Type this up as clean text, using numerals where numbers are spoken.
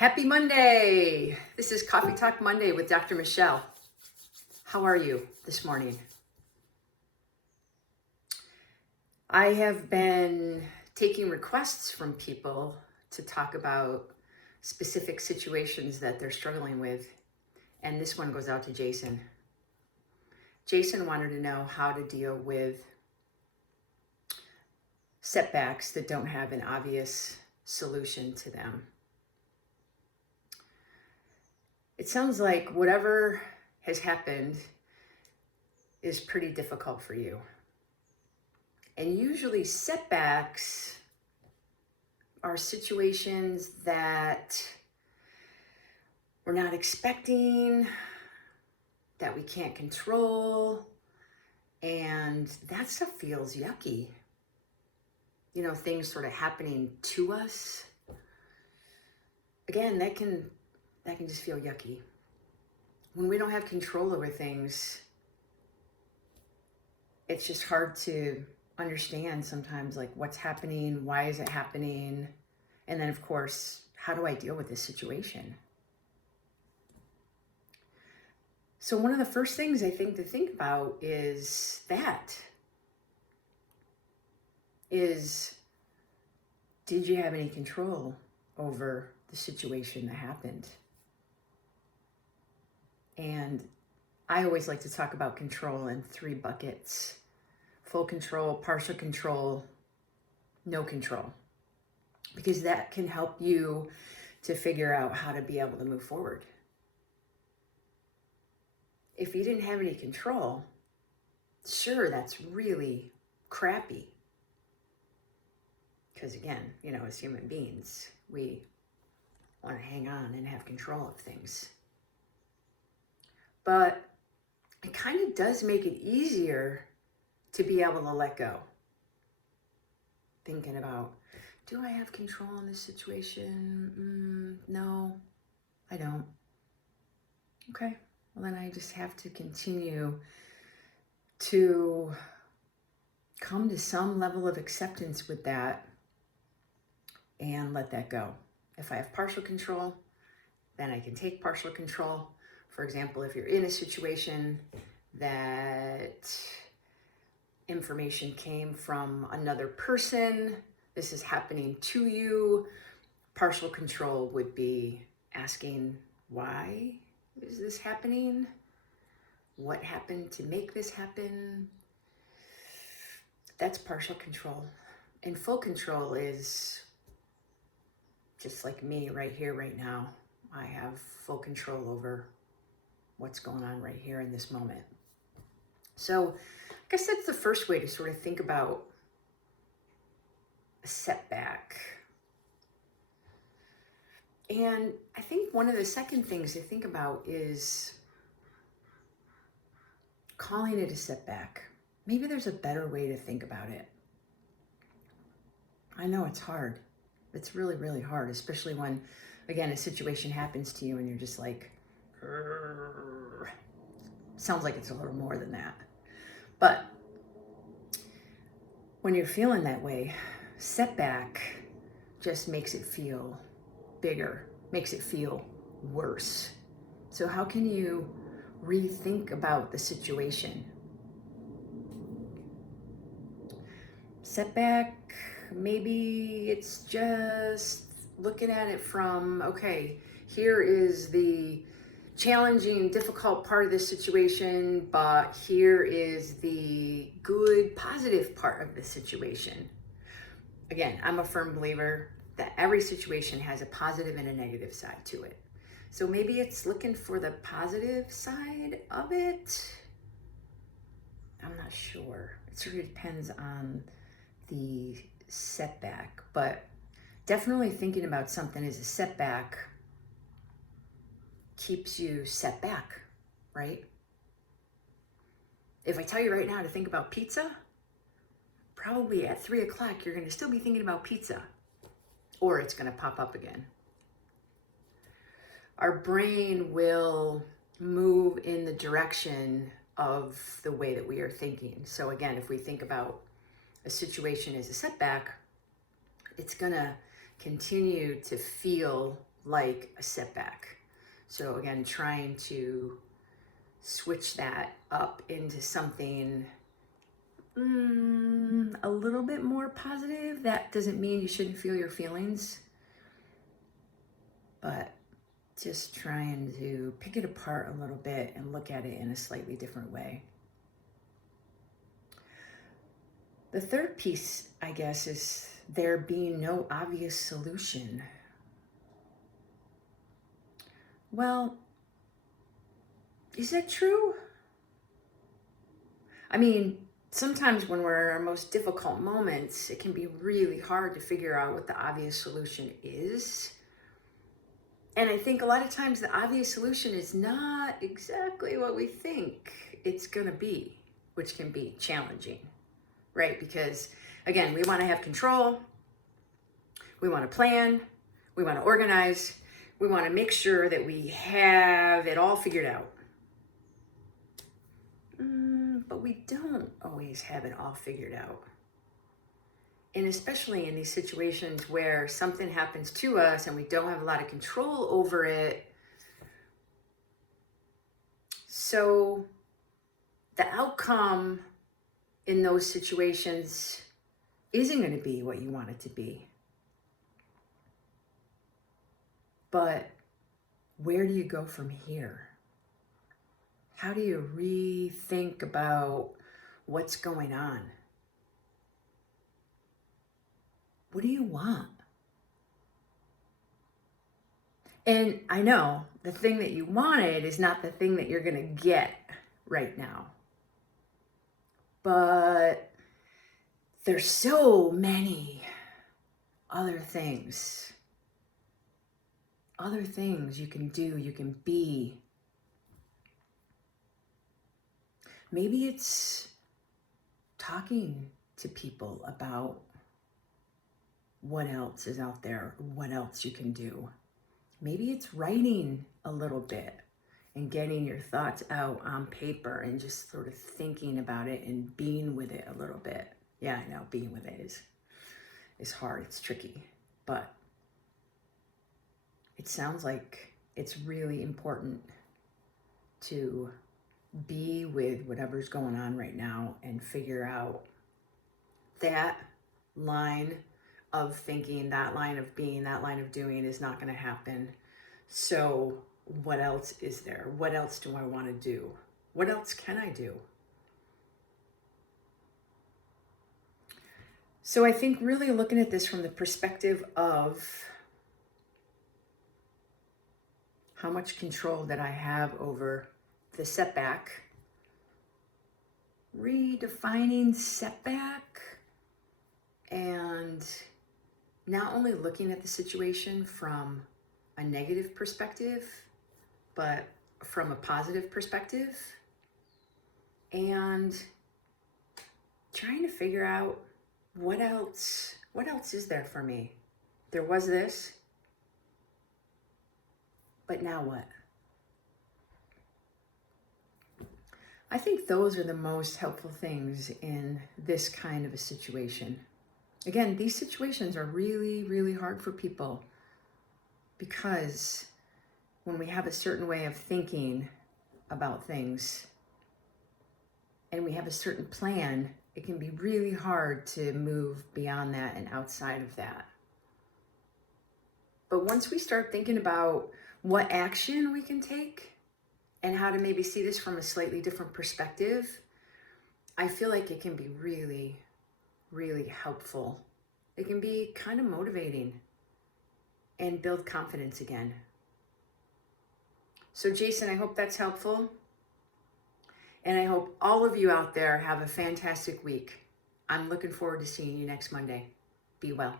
Happy Monday! This is Coffee Talk Monday with Dr. Michelle. How are you this morning? I have been taking requests from people to talk about specific situations that they're struggling with, and this one goes out to Jason. Jason wanted to know how to deal with setbacks that don't have an obvious solution to them. It sounds like whatever has happened is pretty difficult for you. And usually setbacks are situations that we're not expecting, that we can't control, and that stuff feels yucky. You know, things sort of happening to us. Again, that can just feel yucky. When we don't have control over things, it's just hard to understand sometimes, like, what's happening, why is it happening, and then of course, how do I deal with this situation? So one of the first things I think to think about is did you have any control over the situation that happened? And I always like to talk about control in 3 buckets: full control, partial control, no control, because that can help you to figure out how to be able to move forward. If you didn't have any control, sure, that's really crappy. Because again, you know, as human beings, we want to hang on and have control of things. But it kind of does make it easier to be able to let go. Thinking about, do I have control in this situation? No, I don't. Okay, well then I just have to continue to come to some level of acceptance with that and let that go. If I have partial control, then I can take partial control. For example, if you're in a situation that information came from another person, this is happening to you, partial control would be asking, why is this happening? What happened to make this happen? That's partial control. And full control is just like me right here, right now. I have full control over what's going on right here in this moment. So I guess that's the first way to sort of think about a setback. And I think one of the second things to think about is calling it a setback. Maybe there's a better way to think about it. I know it's hard. It's really, really hard, especially when, again, a situation happens to you and you're just like, sounds like it's a little more than that. But when you're feeling that way, setback just makes it feel bigger, makes it feel worse. So how can you rethink about the situation? Setback, maybe it's just looking at it from, okay, here is the challenging, difficult part of this situation, but here is the good, positive part of the situation. Again, I'm a firm believer that every situation has a positive and a negative side to it. So maybe it's looking for the positive side of it. I'm not sure. It sort of depends on the setback, but definitely thinking about something as a setback keeps you set back, right? If I tell you right now to think about pizza, probably at 3 o'clock, you're going to still be thinking about pizza, or it's going to pop up again. Our brain will move in the direction of the way that we are thinking. So again, if we think about a situation as a setback, it's going to continue to feel like a setback. So again, trying to switch that up into something a little bit more positive. That doesn't mean you shouldn't feel your feelings, but just trying to pick it apart a little bit and look at it in a slightly different way. The third piece, I guess, is there being no obvious solution. Well, is that true? I mean, sometimes when we're in our most difficult moments, it can be really hard to figure out what the obvious solution is. And I think a lot of times the obvious solution is not exactly what we think it's going to be, which can be challenging, right? Because again, we want to have control, we want to plan, we want to organize, we want to make sure that we have it all figured out. But we don't always have it all figured out. And especially in these situations where something happens to us and we don't have a lot of control over it. So the outcome in those situations isn't going to be what you want it to be. But where do you go from here? How do you rethink about what's going on? What do you want? And I know the thing that you wanted is not the thing that you're going to get right now. But there's so many other things you can do, you can be. Maybe it's talking to people about what else is out there, what else you can do. Maybe it's writing a little bit and getting your thoughts out on paper and just sort of thinking about it and being with it a little bit. Yeah, I know being with it is hard, it's tricky, but it sounds like it's really important to be with whatever's going on right now and figure out that line of thinking, that line of being, that line of doing is not going to happen. So what else is there? What else do I want to do? What else can I do? So I think really looking at this from the perspective of how much control that I have over the setback, redefining setback, and not only looking at the situation from a negative perspective, but from a positive perspective, and trying to figure out what else is there for me. There was this, but now what? I think those are the most helpful things in this kind of a situation. Again, these situations are really, really hard for people because when we have a certain way of thinking about things and we have a certain plan, it can be really hard to move beyond that and outside of that. But once we start thinking about what action we can take and how to maybe see this from a slightly different perspective, I feel like it can be really, really helpful. It can be kind of motivating and build confidence again. So Jason, I hope that's helpful. And I hope all of you out there have a fantastic week. I'm looking forward to seeing you next Monday. Be well.